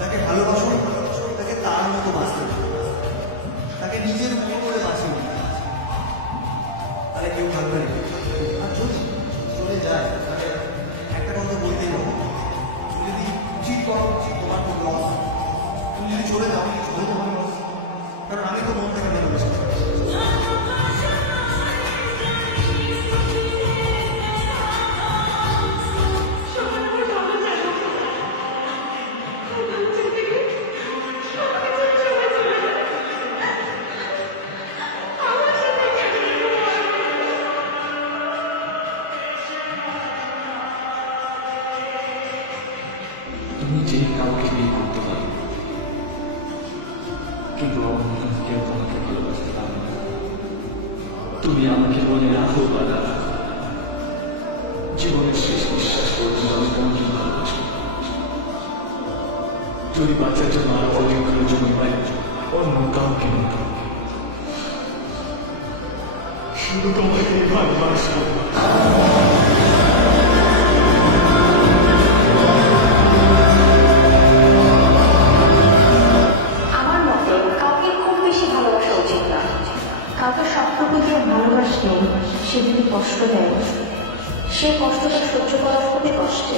তাকে ভালোবাসো, তাকে তার মতো বাঁচতে, তাকে নিজের মতো করে বাঁচিয়ে নিতে। তাহলে কেউ থাকবে না। আর যদি চলে যায় তাহলে একটা কথা বলতেই হবে, তুমি যদি উচিত করো তোমার কোনো লস, তুমি যদি চলে যাও তোমার লস, কারণ আমি তো মন থেকে ভালোবেসে। তুমি যে কাউকে বিয়ে করতে পারো, কিন্তু আমার মতন কেউ তোমাকে ভালোবাসতে পারবে না। তুমি আমাকে মনে রাখো বাধা, জীবনের শেষ নিঃশ্বাস পর্যন্ত আমি তোমাকে ভালোবাসি। যদি বাচ্চার জন্য আর অযোগ্যের জন্য হয় অন্য কাউকে মতো, শুধু তোমাকে ভালোবাসবো। কাউকে সবটুকু দিয়ে ভালোবাসলেও সে যদি কষ্ট দেয়, সে কষ্টটা সহ্য করা খুবই কষ্ট।